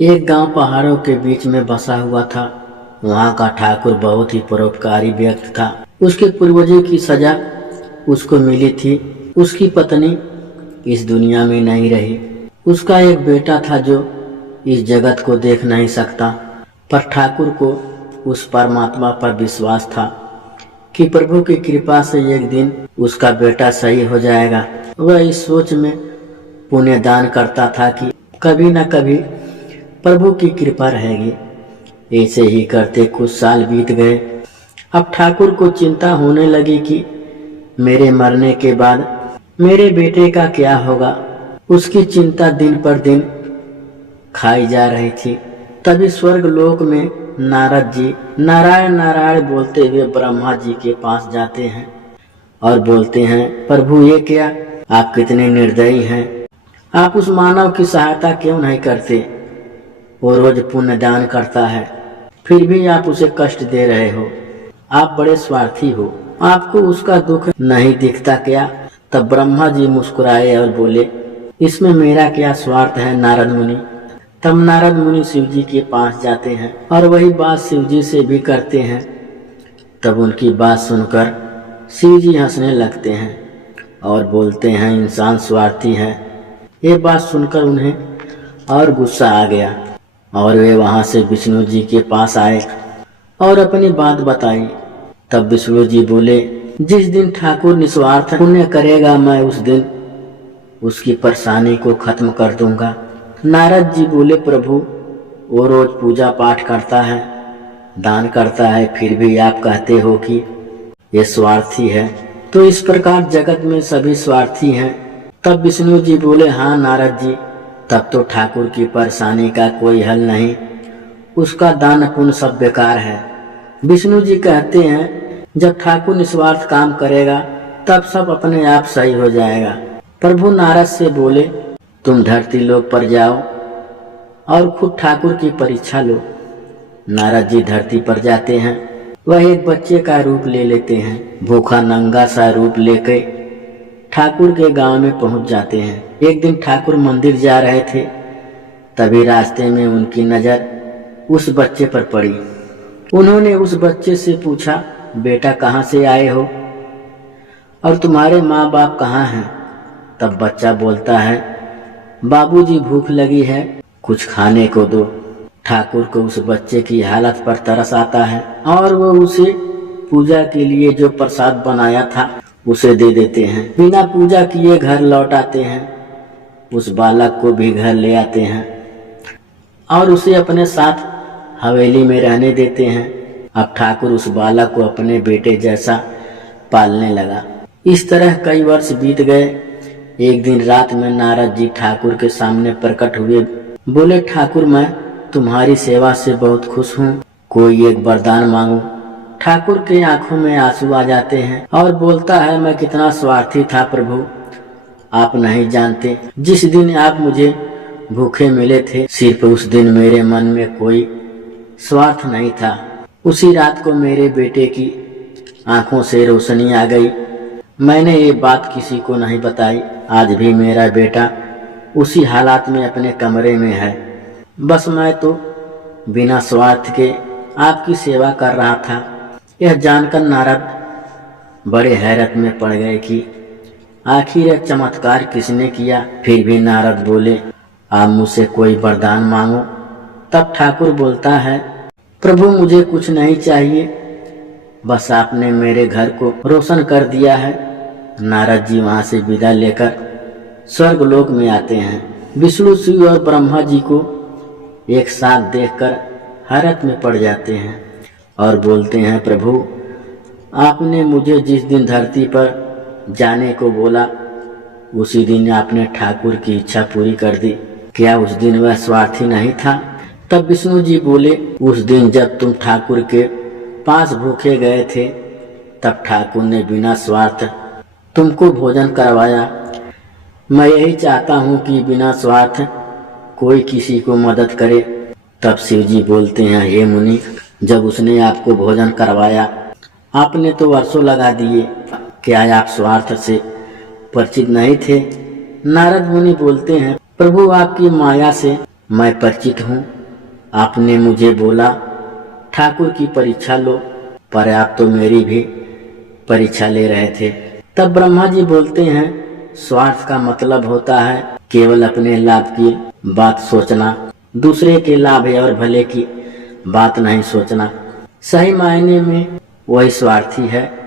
एक गांव पहाड़ों के बीच में बसा हुआ था। वहां का ठाकुर बहुत ही परोपकारी व्यक्ति था। उसके पूर्वजों की सजा उसको मिली थी। उसकी पत्नी इस दुनिया में नहीं रही। उसका एक बेटा था जो इस जगत को देख नहीं सकता, पर ठाकुर को उस परमात्मा पर विश्वास था कि प्रभु की कृपा से एक दिन उसका बेटा सही हो जाएगा। वह इस सोच में पुण्य दान करता था कि कभी न कभी प्रभु की कृपा रहेगी। ऐसे ही करते कुछ साल बीत गए। अब ठाकुर को चिंता होने लगी कि मेरे मरने के बाद मेरे बेटे का क्या होगा। उसकी चिंता दिन पर दिन खाई जा रही थी। तभी स्वर्ग लोक में नारद जी नारायण नारायण बोलते हुए ब्रह्मा जी के पास जाते हैं और बोलते हैं, प्रभु ये क्या, आप कितने निर्दयी हैं। आप उस मानव की सहायता क्यों नहीं करते। वो रोज पुण्य दान करता है, फिर भी आप उसे कष्ट दे रहे हो। आप बड़े स्वार्थी हो, आपको उसका दुख नहीं दिखता क्या। तब ब्रह्मा जी मुस्कुराए और बोले, इसमें मेरा क्या स्वार्थ है नारद मुनि। तब नारद मुनि शिव जी के पास जाते हैं और वही बात शिव जी से भी करते हैं। तब उनकी बात सुनकर शिव जी हंसने लगते हैं और बोलते हैं, इंसान स्वार्थी है। ये बात सुनकर उन्हें और गुस्सा आ गया और वे वहां से विष्णु जी के पास आए और अपनी बात बताई। तब विष्णु जी बोले, जिस दिन ठाकुर निस्वार्थ पुण्य करेगा, मैं उस दिन उसकी परेशानी को खत्म कर दूंगा। नारद जी बोले, प्रभु वो रोज पूजा पाठ करता है, दान करता है, फिर भी आप कहते हो कि ये स्वार्थी है। तो इस प्रकार जगत में सभी स्वार्थी हैं। तब विष्णु जी बोले, हाँ नारद जी, तब तो ठाकुर की परेशानी का कोई हल नहीं, उसका दान पुण्य सब बेकार है। विष्णु जी कहते हैं, जब ठाकुर निस्वार्थ काम करेगा तब सब अपने आप सही हो जाएगा। प्रभु नारद से बोले, तुम धरती लोक पर जाओ और खुद ठाकुर की परीक्षा लो। नारद जी धरती पर जाते हैं। वह एक बच्चे का रूप ले लेते हैं। भूखा नंगा सा रूप लेकर ठाकुर के गांव में पहुंच जाते हैं। एक दिन ठाकुर मंदिर जा रहे थे, तभी रास्ते में उनकी नजर उस बच्चे पर पड़ी। उन्होंने उस बच्चे से पूछा, बेटा कहाँ से आए हो और तुम्हारे माँ बाप कहाँ हैं। तब बच्चा बोलता है, बाबूजी भूख लगी है, कुछ खाने को दो। ठाकुर को उस बच्चे की हालत पर तरस आता है और वो उसे पूजा के लिए जो प्रसाद बनाया था उसे दे देते हैं। बिना पूजा किए घर लौट आते हैं। उस बालक को भी घर ले आते हैं और उसे अपने साथ हवेली में रहने देते हैं। अब ठाकुर उस बालक को अपने बेटे जैसा पालने लगा। इस तरह कई वर्ष बीत गए। एक दिन रात में नारद जी ठाकुर के सामने प्रकट हुए। बोले, ठाकुर मैं तुम्हारी सेवा से बहुत खुश हूँ, कोई एक वरदान मांगो। ठाकुर के आंखों में आंसू आ जाते हैं और बोलता है, मैं कितना स्वार्थी था प्रभु, आप नहीं जानते। जिस दिन आप मुझे भूखे मिले थे, सिर्फ उस दिन मेरे मन में कोई स्वार्थ नहीं था। उसी रात को मेरे बेटे की आंखों से रोशनी आ गई। मैंने ये बात किसी को नहीं बताई। आज भी मेरा बेटा उसी हालात में अपने कमरे में है। बस मैं तो बिना स्वार्थ के आपकी सेवा कर रहा था। यह जानकर नारद बड़े हैरत में पड़ गए कि आखिर यह चमत्कार किसने किया। फिर भी नारद बोले, आप मुझसे कोई वरदान मांगो। तब ठाकुर बोलता है, प्रभु मुझे कुछ नहीं चाहिए, बस आपने मेरे घर को रोशन कर दिया है। नारद जी वहां से विदा लेकर स्वर्ग लोक में आते हैं। विष्णु शिव और ब्रह्मा जी को एक साथ देखकर हैरत में पड़ जाते हैं और बोलते हैं, प्रभु आपने मुझे जिस दिन धरती पर जाने को बोला, उसी दिन आपने ठाकुर की इच्छा पूरी कर दी। क्या उस दिन वह स्वार्थी नहीं था। तब विष्णु जी बोले, उस दिन जब तुम ठाकुर के पास भूखे गए थे, तब ठाकुर ने बिना स्वार्थ तुमको भोजन करवाया। मैं यही चाहता हूँ कि बिना स्वार्थ कोई किसी को मदद करे। तब शिव जी बोलते हैं, हे मुनि, जब उसने आपको भोजन करवाया, आपने तो वर्षों लगा दिए, क्या आप स्वार्थ से परिचित नहीं थे। नारद मुनि बोलते हैं, प्रभु आपकी माया से मैं परिचित हूँ। आपने मुझे बोला ठाकुर की परीक्षा लो, पर आप तो मेरी भी परीक्षा ले रहे थे। तब ब्रह्मा जी बोलते हैं, स्वार्थ का मतलब होता है केवल अपने लाभ की बात सोचना, दूसरे के लाभ और भले की बात नहीं सोचना। सही मायने में वही स्वार्थी है।